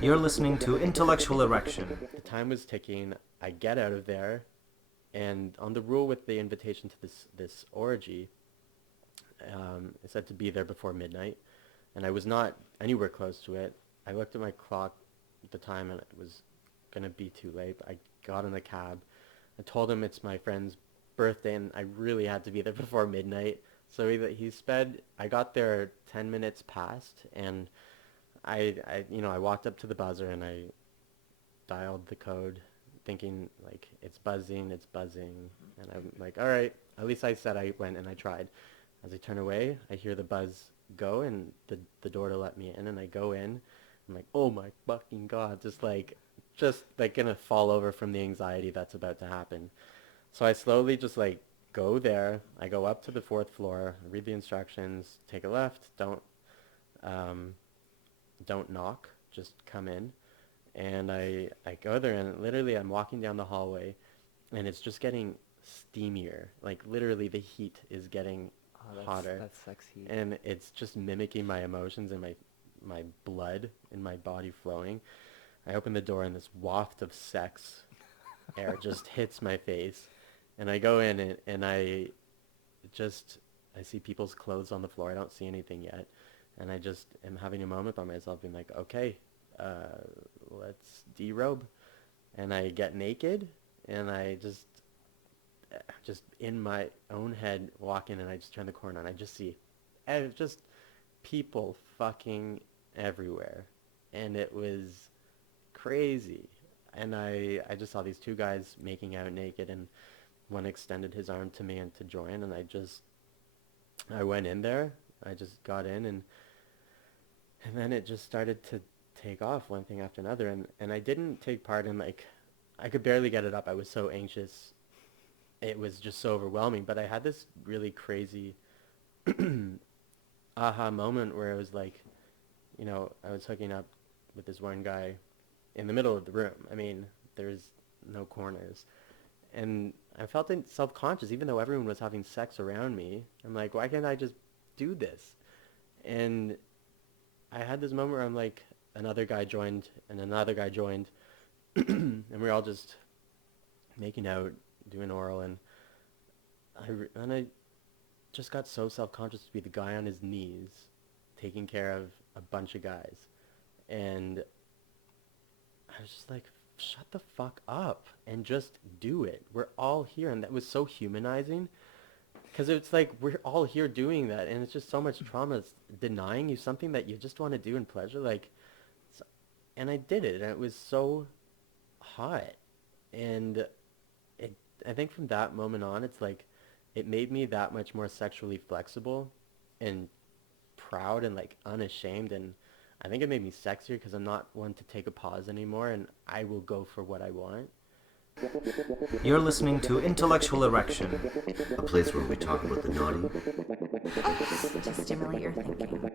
You're listening to Intellectual Erection. The time was ticking. I get out of there, and on the rule with the invitation to this orgy, it said to be there before midnight, and I was not anywhere close to it. I looked at my clock at the time, and it was gonna be too late. I got in the cab. I told him it's my friend's birthday, and I really had to be there before midnight. So he sped. I got there 10 minutes past, and I walked up to the buzzer and I dialed the code, thinking like it's buzzing, and I'm like, all right. At least I said I went and I tried. As I turn away, I hear the buzz go and the door to let me in, and I go in. I'm like, oh my fucking god, just like gonna fall over from the anxiety that's about to happen. So I slowly just like go there. I go up to the fourth floor, read the instructions, take a left, um, don't knock, just come in. And I go there, and literally I'm walking down the hallway, and it's just getting steamier. Like literally the heat is getting hotter. That's sexy. And it's just mimicking my emotions and my blood in my body flowing. I open the door, and this waft of sex air just hits my face. And I go in, and I see people's clothes on the floor. I don't see anything yet. And I just am having a moment by myself being like, okay, let's derobe. And I get naked, and I just in my own head walk in, and I just turn the corner, and I just see just people fucking everywhere. And it was crazy. And I just saw these two guys making out naked, and one extended his arm to me and to join, and I went in there. I just got in, and then it just started to take off, one thing after another, and I didn't take part in, like, I could barely get it up. I was so anxious. It was just so overwhelming, but I had this really crazy aha moment where it was like, I was hooking up with this one guy in the middle of the room. I mean, there's no corners. And I felt self-conscious, even though everyone was having sex around me. I'm like, why can't I just do this? And I had this moment where I'm like, another guy joined, and another guy joined, and we were all just making out, doing oral, and I just got so self-conscious to be the guy on his knees, taking care of a bunch of guys. And I was just like, shut the fuck up and just do it. We're all here. And that was so humanizing, because it's like we're all here doing that, and it's just so much trauma. It's denying you something that you just want to do in pleasure. And I did it, and it was so hot. And I think from that moment on, it's like it made me that much more sexually flexible and proud and like unashamed. And I think it made me sexier because I'm not one to take a pause anymore, and I will go for what I want. You're listening to Intellectual Erection, a place where we talk about the naughty to stimulate your thinking.